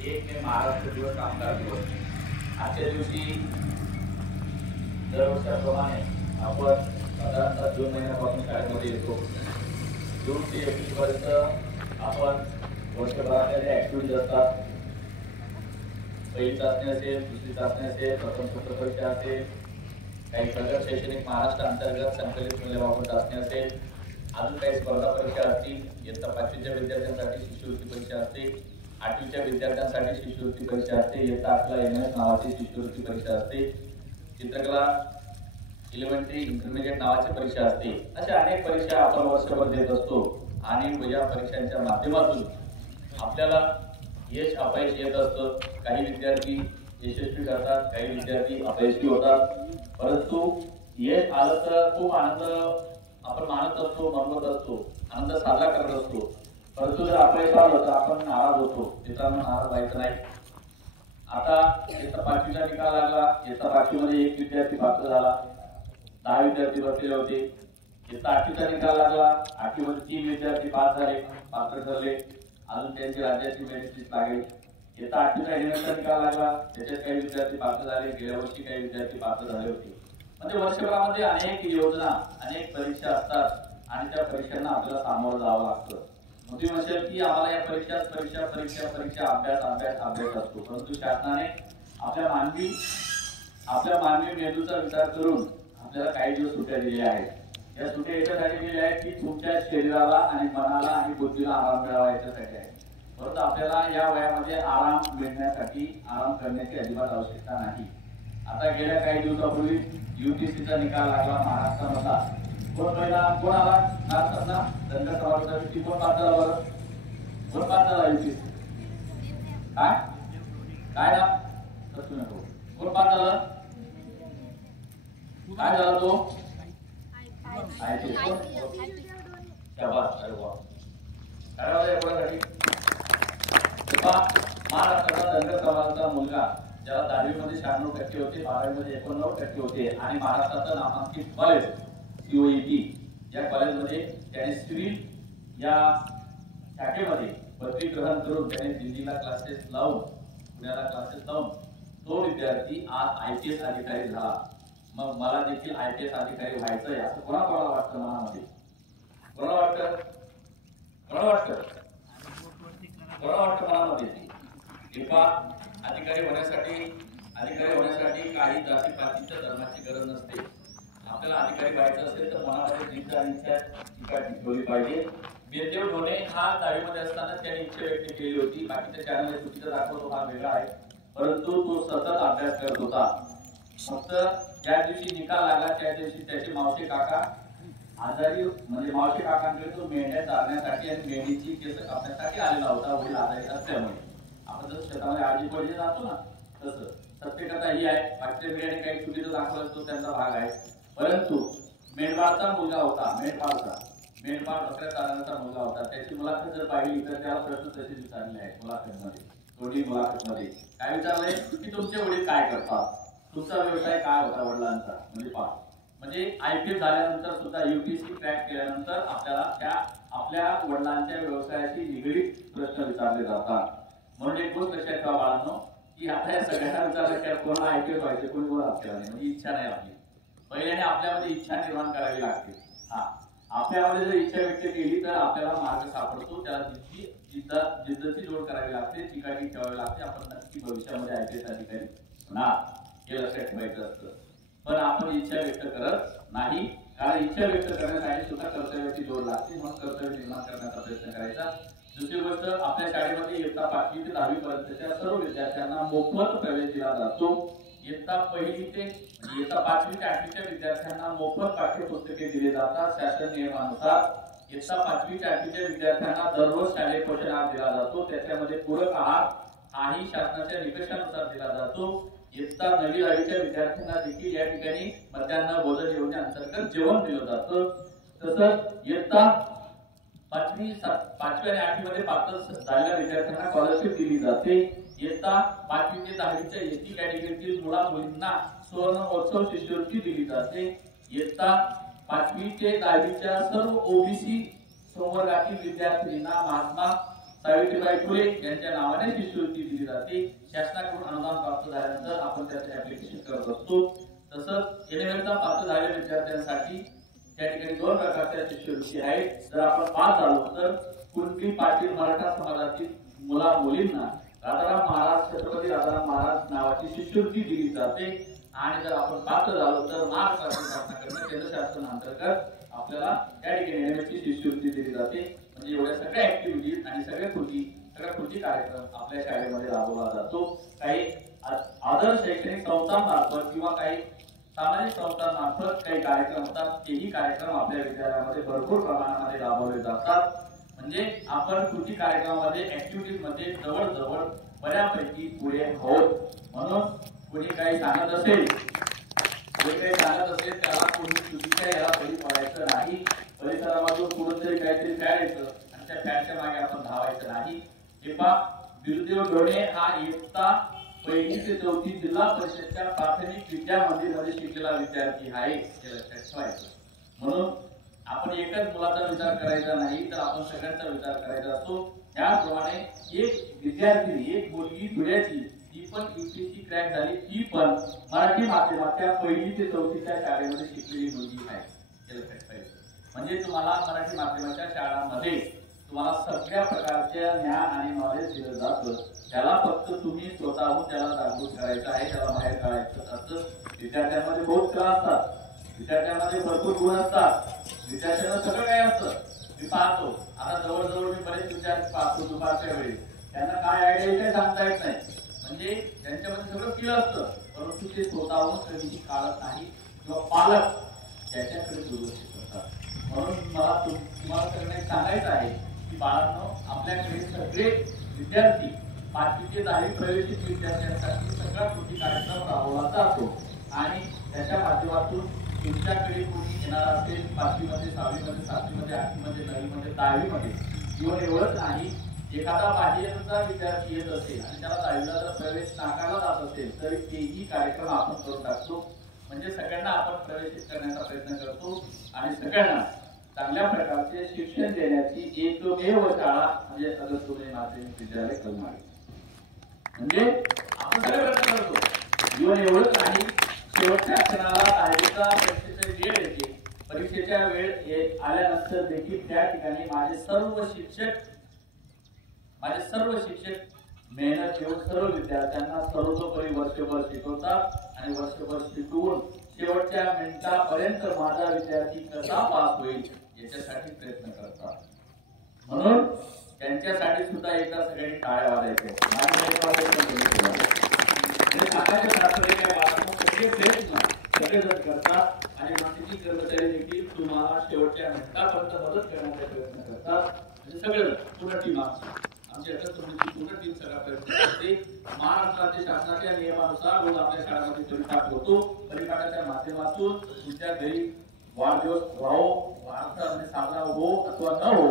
1 मे महाराष्ट्र दिवस कामगार दिवस। आजच्या दिवशी दरवर्षाप्रमाणे आपण साधारणतः जून महिन्यापासून शाळेमध्ये येतो। जून ते एप्रिल पर्यंत आपण वर्षभराच्या ज्या ऍक्टिव्हिटीज असतात, पहिली चाचणी असेल, दुसरी चाचणी असेल, प्रथम सत्र परीक्षा असेल, काही प्रगत शैक्षणिक महाराष्ट्र अंतर्गत संकलित मूल्यमापन चाचणी असेल, अजून काही स्पर्धा परीक्षा असतील, इयत्ता 5वीच्या विद्यार्थ्यांसाठी शिष्यवृत्ती परीक्षा असते, 8वीच्या विद्यार्थ्यांसाठी शिष्यवृत्ती परीक्षा असते, इयत्ता 8ला एमएस नावाची शिष्यवृत्ती परीक्षा असते, चित्रकला एलिमेंटरी इंटरमिडिएट नावाची परीक्षा असते। अशा अनेक परीक्षा आपण वर्षभर देत असतो आणि या परीक्षांच्या माध्यमातून आपल्याला यश अपयश येत असतं। काही विद्यार्थी यशस्वी ठरतात, काही विद्यार्थी अपयशी होतात, परंतु यश आलं तर खूप आनंद आपण मानत असतो, मनवत असतो, आनंद साजरा करत असतो। परंतु जर अपयश आलं तर आपण नाराज होतो। मित्रांनो, नाराज व्हायचं नाही। आता इयत्ता 5वीचा निकाल लागला, इयत्ता 5वीमध्ये 1 विद्यार्थी पात्र झाला, 10 विद्यार्थी बसलेले होते। इयत्ता 8वीचा निकाल लागला, 8वीमध्ये 3 विद्यार्थी पास झाले, पात्र ठरले, अजून त्यांची राज्याची मेरिट लिस्ट लागेल। इयत्ता 8वीचा एमएसचा निकाल लागला, त्याच्यात काही विद्यार्थी पात्र झाले, गेल्या वर्षी काही विद्यार्थी पात्र झाले होते। म्हणजे वर्षभरामध्ये अनेक योजना, अनेक परीक्षा असतात आणि त्या परीक्षांना आपल्याला सामोरं जावं लागतं। मोदी म्हणेल की आम्हाला या परीक्षा अभ्यास असतो, परंतु शासनाने आपल्या मानवी मेंदूचा विचार करून आपल्याला काही दिवस सुट्ट्या दिल्या आहेत। या सुट्ट्या याच्यासाठी दिल्या आहेत की तुमच्या शरीराला आणि मनाला आणि बुद्धीला आराम मिळावा याच्यासाठी आहे। परंतु आपल्याला या वयामध्ये आराम मिळण्यासाठी आराम करण्याची अजिबात आवश्यकता नाही। आता गेल्या काही दिवसापूर्वी यूपीएससीचा निकाल लागला महाराष्ट्रामधला। कोण आला महाराष्ट्रातला दंड समाजासाठी कोण पास झाला बरं? कोण पास झाला यूपीएससी? काय ना कोण पास झालं? काय झाला तो? आयटी। शाबास, अरे वा, काय झालं यासाठी? महाराष्ट्राचा दंड समाजाचा मुलगा ज्याला 10वीमध्ये 96% होते, 12वीमध्ये 89% होते आणि महाराष्ट्राचं नामांकित कॉलेज सीओईटी या कॉलेजमध्ये त्याने सिव्हिल या शाखेमध्ये पदवी ग्रहण करून त्याने दिल्लीला क्लासेस लावून, पुण्याला क्लासेस लावून तो विद्यार्थी आज आयपीएस अधिकारी झाला। मग मला देखील आयपीएस अधिकारी व्हायचं आहे असं कोणाकोणाला वाटतं मनामध्ये? कोणाला वाटतं मनामध्ये? एका अधिकारी होण्यासाठी काही जातीपातीच्या धर्माची गरज नसते। आपल्याला अधिकारी व्हायचं असेल तर मनामध्ये जिद्द आणि इच्छा ठेवली पाहिजे। बेदेव ढोणे हा 10वीमध्ये असताना त्याने इच्छा व्यक्त केली होती, बाकीच्या चॅनलने चुकीचं दाखवतो हा वेगळा आहे, परंतु तो सतत अभ्यास करत होता। फक्त ज्या दिवशी निकाल लागला त्या दिवशी त्याचे मावशी काका आजारी, म्हणजे मावशी काकांकडे तो मेंढ्या चारण्यासाठी आणि मेंढीची केस कापण्यासाठी आलेला होता, वडील आजारी असल्यामुळे। आपण जसं शेतामध्ये आळजी पडली जातो ना, तसं सत्यकथा ही आहे। बाकीच्या मीडियाने काही चुकीचं दाखवलं तो त्यांचा भाग आहे, परंतु मेंढपाळचा मुलगा होता, मेंढपाळ बकऱ्या चारण्याचा मुलगा होता। त्याची मुलाखत जर पाहिली तर त्याला प्रश्न तसे विचारले आहेत मुलाखतमध्ये काय विचारलंय की तुमचे वडील काय करतात, तुमचा व्यवसाय काय होता वडिलांचा, म्हणजे आयपीएस झाल्यानंतर सुद्धा यूपीएससी क्रॅक केल्यानंतर आपल्याला आपल्या वडिलांच्या व्यवसायाशी निगडीत प्रश्न विचारले जातात। म्हणून एक गोष्ट लक्षात ठेवा बाळांनो, की आता या सगळ्यांना विचारलं की कोणाला आयपीएस व्हायचे, कोणी बोला आपल्याला नाही, म्हणजे इच्छा नाही आपली। पहिल्याने आपल्यामध्ये इच्छा निर्माण करावी लागते। आपल्यामध्ये जर इच्छा व्यक्त केली तर आपल्याला मार्ग सापडतो, त्याला जिद्दची जोड करावी लागते, चिकाटी ठेवावी लागते। आपण नक्की भविष्यामध्ये आयपीएस अधिकारी होणार हे लक्षात ठेवायचं असतं। पण आपण इच्छा व्यक्त करत नाही, कारण इच्छा व्यक्त करण्यासाठी सुद्धा कर्तव्याची जोड लागते, म्हणून कर्तव्य निर्माण करण्याचा प्रयत्न करायचा। दुसरी गोष्ट, आपल्या शाळेमध्ये इयत्ता 5वी ते 10वी पर्यंतच्या सर्व विद्यार्थ्यांना मोफत प्रवेश दिला जातो। इयत्ता 5वी ते 8वीच्या विद्यार्थ्यांना मोफत पाठ्यपुस्तके दिली जातात शासन नियमानुसार। इयत्ता 5वी ते 8वीच्या विद्यार्थ्यांना दररोज शालेय पोषण आहार दिला जातो, त्याच्यामध्ये पूरक आहार हाही शासनाच्या निकषानुसार दिला जातो। इयत्ता 9वी 10वीच्या विद्यार्थ्यांना देखील या ठिकाणी मध्यान्ह भोजन योजनेअंतर्गत जेवण दिलं जातं। तसंच इयत्ता 5वी आणि 8वी पात्र झालेल्या विद्यार्थ्यांना स्कॉलरशिप दिली जाते। इयत्ता 5वी ते 10वीच्या एसटी कॅटेगरीतील मुला मुलींना सुवर्ण महोत्सव शिष्यवृत्ती दिली जाते। इयत्ता 5वी ते 10वीच्या सर्व ओबीसी संवर्गातील विद्यार्थ्यांना महात्मा सावित्रीबाई फुले यांच्या नावाने शिष्यवृत्ती दिली जाते। शासनाकडून अनुदान प्राप्त झाल्यानंतर आपण त्याचे ऍप्लिकेशन करत असतो। तसंच एलेव्हनचा पात्र झालेल्या विद्यार्थ्यांसाठी त्या ठिकाणी 2 प्रकारच्या शिष्यवृत्ती आहेत। जर आपण पास झालो तर कुणबी पाटील मराठा समाजातील मुला मुलींना राजाराम महाराज छत्रपती राजाराम महाराज नावाची शिष्यवृत्ती दिली जाते। आणि जर आपण पात्र झालो तर महाराष्ट्र शासनाकडून केंद्र शासनाअंतर्गत आपल्याला त्या ठिकाणी एलेव्हनची शिष्यवृत्ती दिली जाते। म्हणजे एवढ्या सगळ्या ऍक्टिव्हिटीज आणि सगळ्या कृती कार्यक्रम आपल्या शाळेमध्ये राबवला जातो। काही आदर्श शैक्षणिक संस्थांमार्फत किंवा काही सामाजिक संस्थांमार्फत काही कार्यक्रम होतात, तेही कार्यक्रम आपल्या विद्यालयामध्ये भरपूर प्रमाणामध्ये राबवले जातात। म्हणजे आपण कृती कार्यक्रमामध्ये ऍक्टिव्हिटीज मध्ये जवळजवळ बऱ्यापैकी पुढे आहोत। म्हणून कोणी काही सांगत असेल त्याला कोणी चुकीच्या याला बळी पडायचं नाही। परिसरामधून कुठून तरी काहीतरी फॅड येतं आणि त्या फॅडच्या मागे आपण धावायचं नाही। किंवा बिरुदेव ढोणे हा इयत्ता 1ली ते 4थी जिल्हा परिषदच्या प्राथमिक विद्या मंदिरमध्ये शिकलेला विद्यार्थी आहे, हे लक्षात ठेवायचं। म्हणून आपण एकच मुलाचा विचार करायचा नाही तर आपण सगळ्यांचा विचार करायचा असतो। त्याप्रमाणे एक विद्यार्थी एक मुलगी धुळ्याची ती पण UPSC क्रॅक झाली, ती पण मराठी माध्यमाच्या 1ली ते 4थीच्या शाळेमध्ये शिकलेली मुलगी आहे, हे लक्षात ठेवायचं। म्हणजे तुम्हाला मराठी माध्यमाच्या शाळांमध्ये तुम्हाला सगळ्या प्रकारच्या ज्ञान आणि नॉलेज दिलं जातं। त्याला फक्त तुम्ही स्वतःहून त्याला जागृत करायचं आहे, त्याला बाहेर काढायचं असतं। विद्यार्थ्यांमध्ये बहुत कला असतात, विद्यार्थ्यांमध्ये भरपूर गुण असतात, विद्यार्थ्यांना सगळं काय असतं। मी पाहतो आता जवळजवळ मी बरेच विद्यार्थी पाहतो दुपारच्या वेळी, त्यांना काय आयडिया काय सांगता येत नाही। म्हणजे त्यांच्यामध्ये सगळं स्किल असतं, परंतु ते स्वतःहून कधीही काढत नाही किंवा पालक त्याच्याकडे दुर्लक्ष करतात। म्हणून मला तुम्हाला सगळ्यांना सांगायचं आहे की बाळांनो, आपल्याकडे सगळे विद्यार्थी 5वी ते 10वी प्रवेशित विद्यार्थ्यांसाठी सगळा कृती कार्यक्रम राबवला जातो। आणि त्याच्या माध्यमातून तुमच्याकडे कोणी येणार असेल 5वी मध्ये 6वी मध्ये 7वी मध्ये 8वी मध्ये 9वी मध्ये 10वी मध्ये किंवा एवढंच नाही, एखादा बाह्यचा विद्यार्थी येत असेल आणि त्याला 10वीला जर प्रवेश नाकारला जात असेल तर तेही कार्यक्रम आपण करून टाकतो। म्हणजे सगळ्यांना आपण प्रवेशित करण्याचा प्रयत्न करतो आणि सगळ्यांना चांगल्या प्रकारचे शिक्षण देण्याची एकमेव शाळा म्हणजे अगस्त्य माध्यमिक विद्यालय कलमाडी। म्हणजे आपण सगळे प्रयत्न करतो। जीवन एवढंच नाही, शेवटच्या क्षणाला 10वीचा परीक्षेची वेळ येते, परीक्षेच्या वेळ आल्यानंतर देखील त्या ठिकाणी माझे सर्व शिक्षक मेहनत घेऊन सर्व विद्यार्थ्यांना सर्वतोपरी वर्षभर शिकवतात आणि वर्षभर शिकवून शेवटच्या मिनिटापर्यंत माझा विद्यार्थी कसा पास होईल याच्यासाठी प्रयत्न करतात। म्हणून त्यांच्यासाठी सुद्धा एकदा सगळ्यांनी टाळ्या वाजायच्या। सगळेजण करतात आणि माहिती कर्मचारी देखील तुम्हाला शेवटच्या मिनिटापर्यंत मदत करण्याचा प्रयत्न करतात। म्हणजे सगळेजण पूर्ण टीम आमच्याकडे तुमची पूर्ण टीम सगळा प्रयत्न करते। महाराष्ट्राच्या शासनाच्या नियमानुसार रोज आपल्या शाळेमध्ये परिपाठ होतो। परिपाठाच्या माध्यमातून तुमच्या घरी वाढदिवस वाढता साजरा हो अथवा न हो,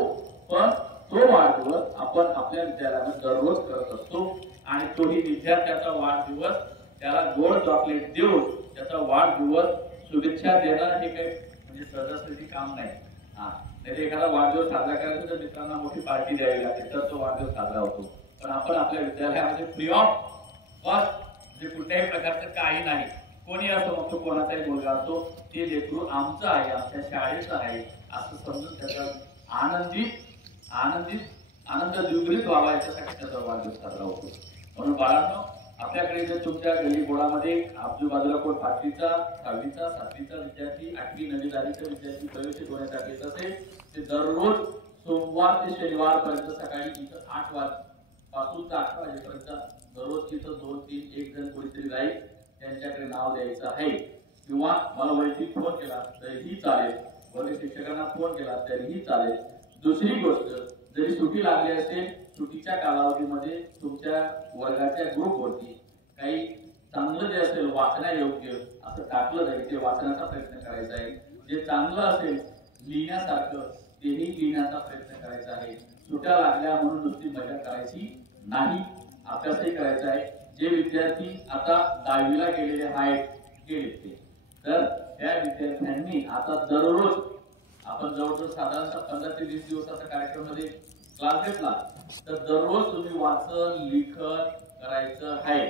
पण तो वाढदिवस आपण आपल्या विद्यालयामध्ये दररोज करत असतो। आणि तोही विद्यार्थ्याचा वाढदिवस त्याला गोड चॉकलेट देऊन त्याचा वाढदिवस शुभेच्छा देणं हे काही म्हणजे सहजासहजी काम नाही। नाही एखादा वाढदिवस साजरा करायचा तर मित्रांना मोठी पार्टी द्यावी लागते तर तो वाढदिवस साजरा होतो। पण आपण आपल्या विद्यालयामध्ये फ्री ऑफ कॉस्ट म्हणजे कुठल्याही प्रकारचं काही नाही, कोणी असो मग तो कोणाचाही मुलगा असो, ते लेकरू आमचं आहे, आमच्या शाळेचं आहे असं समजून त्याचा आनंद द्विगुणित व्हावा याच्यासाठी त्याचा वाढदिवस साजरा होतो। म्हणून बाळांनो, आपल्याकडे जर तुमच्या गल्ली बोळामध्ये आजूबाजूला कोण 5वीचा 6वीचा 7वीचा विद्यार्थी 8वी 9वी 10वीचा विद्यार्थी प्रवेशित होण्यासाठी येत असेल, ते दररोज सोमवार ते शनिवार पर्यंत सकाळी इथं 8 पासून 8 वाजेपर्यंत दररोज तिथं 2-3 जण कोणीतरी जाईल, त्यांच्याकडे नाव द्यायचं आहे। किंवा मला वैयक्तिक फोन केला तरीही चालेल, वर्ग शिक्षकांना फोन केला तरीही चालेल। दुसरी गोष्ट, जरी सुट्टी लागली असेल, सुट्टीच्या कालावधीमध्ये तुमच्या वर्गाच्या ग्रुपवरती काही चांगलं जे असेल वाचण्यायोग्य असं टाकलं जाईल, ते वाचण्याचा प्रयत्न करायचा आहे। जे चांगलं असेल लिहिण्यासारखं तेही लिहिण्याचा प्रयत्न करायचा आहे। सुट्ट्या लागल्या म्हणून नुसती मजा करायची नाही, अभ्यासही करायचा आहे। जे विद्यार्थी आता 10वीला गेलेले आहेत तर त्या विद्यार्थ्यांनी आता दररोज आपण जवळजवळ साधारणतः 15 ते 20 दिवसाच्या कार्यक्रमामध्ये क्लास घेतला तर दररोज तुम्ही वाचन लिखन करायचं आहे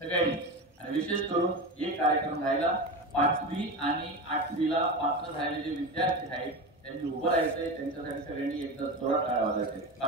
सगळ्यांनी. आणि विशेष करून एक कार्यक्रम राहिला, 5वी आणि 8वीला पात्र झालेले जे विद्यार्थी आहेत त्यांनी उभं राहायचंय, त्यांच्यासाठी सगळ्यांनी एकदा जोरात टाळ्या वाजवायच्या.